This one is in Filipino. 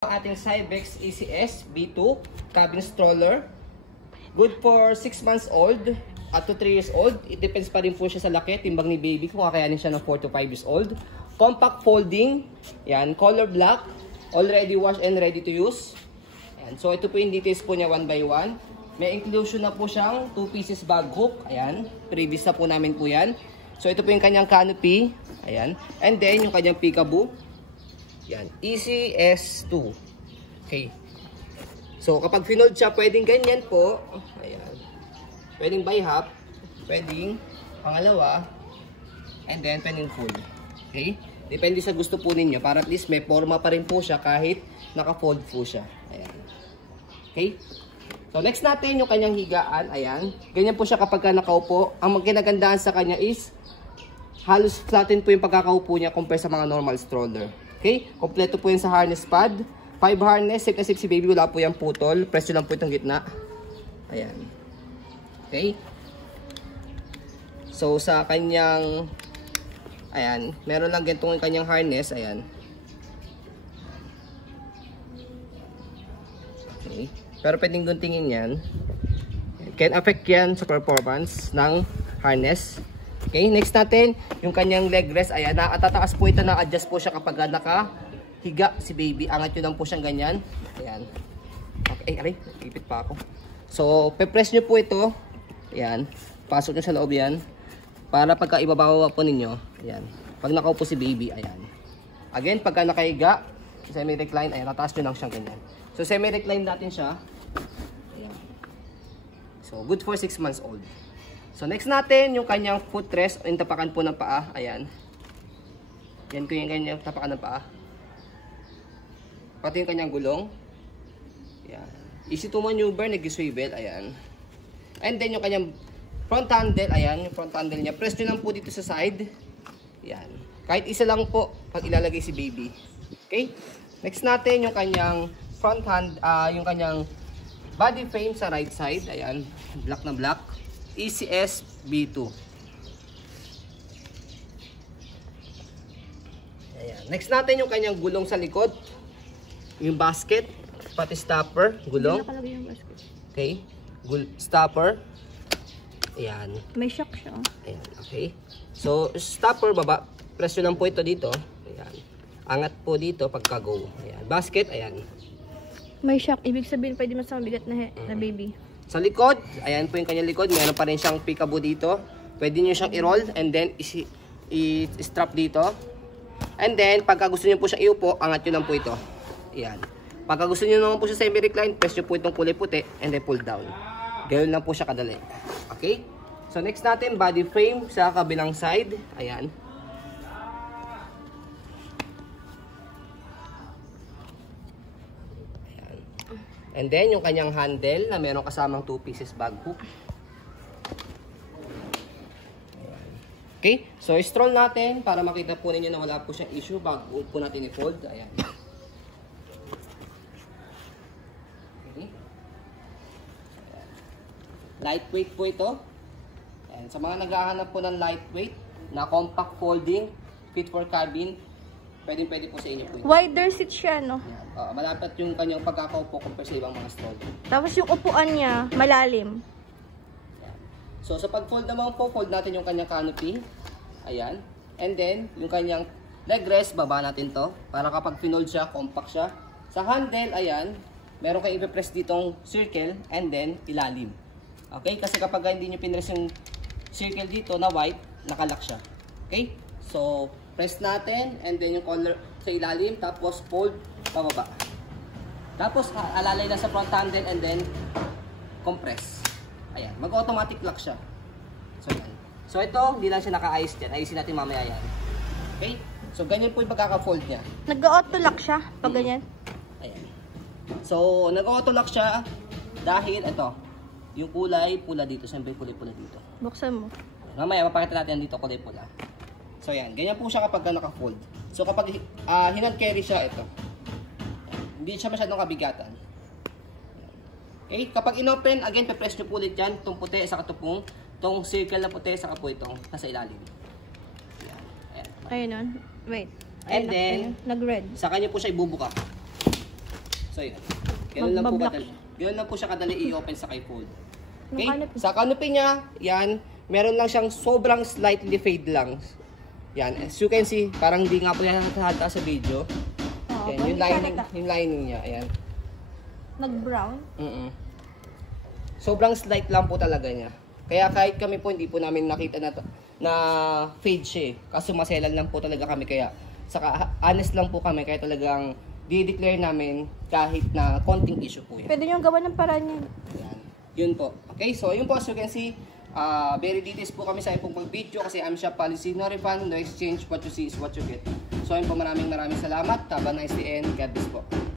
Ating Cybex ACS B2 cabin stroller. Good for 6 months old up to 3 years old. It depends pa rin po siya sa laki, timbang ni baby kung kakayanin siya ng 4 to 5 years old. Compact folding. Yan, color black. Already washed and ready to use. Yan. So ito po yung details po niya 1 by 1. May inclusion na po siyang 2 pieces bag hook. Ayan, previous na po namin po yan. So ito po yung kanyang canopy. Ayan. And then yung kanyang peekaboo. Yan, ECS2. Okay. So, kapag finold siya, pwedeng ganyan po. Ayan. Pwedeng by half. Pwedeng pangalawa. And then, pwedeng full. Okay. Depende sa gusto po ninyo. Para at least may forma pa rin po siya kahit naka-fold po siya. Ayan. Okay. So, next natin yung kanyang higaan. Ayan. Ganyan po siya kapag nakaupo. Ang kinagandaan sa kanya is halos flatten po yung pagkakaupo niya compare sa mga normal stroller. Okay, kompleto po yun sa harness pad. 5 harness, safe na safe si baby, wala po yung putol. Presyo lang po itong gitna. Ayan. Okay. So, sa kanyang, ayan, meron lang ganitong kanyang harness. Ayan. Okay. Pero pwedeng guntingin yan. Can affect yan sa performance ng harness. Okay, next natin, yung kanyang leg rest. Ayan, tataas po ito, na-adjust po siya kapag nakahiga si baby. Angat nyo lang po siyang ganyan. Ayan. Okay, aray, ipit pa ako. So, pe-press nyo po ito. Ayan, pasok nyo sa loob yan. Para pagka ibabawa po ninyo, ayan. Pag nakaupo si baby, ayan. Again, pagka nakahiga, semi-recline, ayan, tataas nyo lang siyang ganyan. So, semi-recline natin siya. Ayan. So, good for 6 months old. So, next natin, yung kanyang footrest, yung tapakan po ng paa. Ayan. Yan ko yung kanyang tapakan ng paa. Pati yung kanyang gulong. Ayan. Easy to maneuver, nag-swivel. Ayan. And then, yung kanyang front handle. Ayan, yung front handle niya. Press nyo lang po dito sa side. Ayan. Kahit isa lang po, pag ilalagay si baby. Okay? Next natin, yung kanyang front hand, yung kanyang body frame sa right side. Ayan. Black na black. ECS B2. Ayan. Next natin yung kanyang gulong sa likod. Yung basket, pati stopper, gulong. Okay. Stopper. Ayan. May shock siya. Ayan, okay. So, stopper baba. Presyo lang po ito dito. Ayan. Angat po dito pagka go. Ayan. Basket, ayan. May shock. Ibig sabihin pwede mas mabigat na baby. Sa likod, ayan po yung kanyang likod. Meron pa rin siyang peekaboo dito. Pwede nyo siyang i-roll and then i-strap dito. And then, pagka gusto nyo po siyang iupo, angat nyo lang po ito. Ayan. Pagka gusto nyo naman po siya semi-recline, press nyo po itong kulay puti and then pull down. Ganoon lang po siya kadali. Okay? So, next natin, body frame sa kabilang side. Ayan. And then, yung kanyang handle na meron kasamang 2 pieces bag hook. Okay? So, stroll natin para makita po ninyo na wala po siyang issue bago po natin i-fold. Ayan. Okay. Lightweight po ito. Ayan. Sa mga naghahanap po ng lightweight na compact folding, fit for cabin, pwede po sa inyo po ito. Wider seat siya, no? Ayan. Malapit yung kanyang pagkakaupo compare sa ibang mga stroller. Tapos yung upuan niya, malalim. Ayan. So, sa pag-fold naman po, fold natin yung kanyang canopy. Ayan. And then, yung kanyang leg rest, baba natin to. Para kapag finold siya, compact siya. Sa handle, ayan, meron kayo i-press ditong circle and then ilalim. Okay? Kasi kapag hindi nyo pinress yung circle dito na white, nakalock siya. Okay? So, press natin and then yung color sa ilalim, tapos fold pababa. Tapos alalay lang sa front handle and then compress. Ayan, mag-automatic lock siya. So yan. So ito, hindi lang siya naka-ice dyan. Ayusin natin mamaya yan. Okay? So ganyan po yung pagkaka-fold niya. Nag-auto lock siya pag ganyan. Ayan. So nag-auto lock siya dahil ito, yung kulay pula dito. Siyempre kulay pula dito. Buksan mo. Mamaya mapakita natin dito kulay pula. So yan, ganyan po siya kapag naka-fold. So kapag hand carry siya, ito. Hindi siya masyadong kabigatan. Okay, kapag inopen, again, pe-press nyo po ulit yan. Itong puti, saka itong circle na puti, saka po itong nasa ilalim. Ayan. Ayun. Wait. And then, nag-red. sa kanya po siya ibubuka. So yun. Ganun lang po Magbablock kadali. Ganun lang po siya kadali i-open sa fold. Okay? Yung canopy. Sa canopy niya, yan, meron lang siyang sobrang slightly fade lang. Yan, as you can see, parang hindi nga po yan nakahata sa video. Oo, Yan, yung lining niya, ayan. Nag-brown. Sobrang slight lang po talaga niya. Kaya kahit kami po, hindi po namin nakita na fade siya eh. Kaso maselan lang po talaga kami. Kaya, saka honest lang po kami. Kaya talagang di-declare namin kahit na konting issue po yan. Pwede nyo gawa ng paraan yan. Yan. Yun po. Okay, so yun po as you can see, very details po kami sa pong pag-video kasi I'm shop policy, no refund, no exchange, what you see is what you get. So yun po, maraming salamat. Have a nice day and God bless po.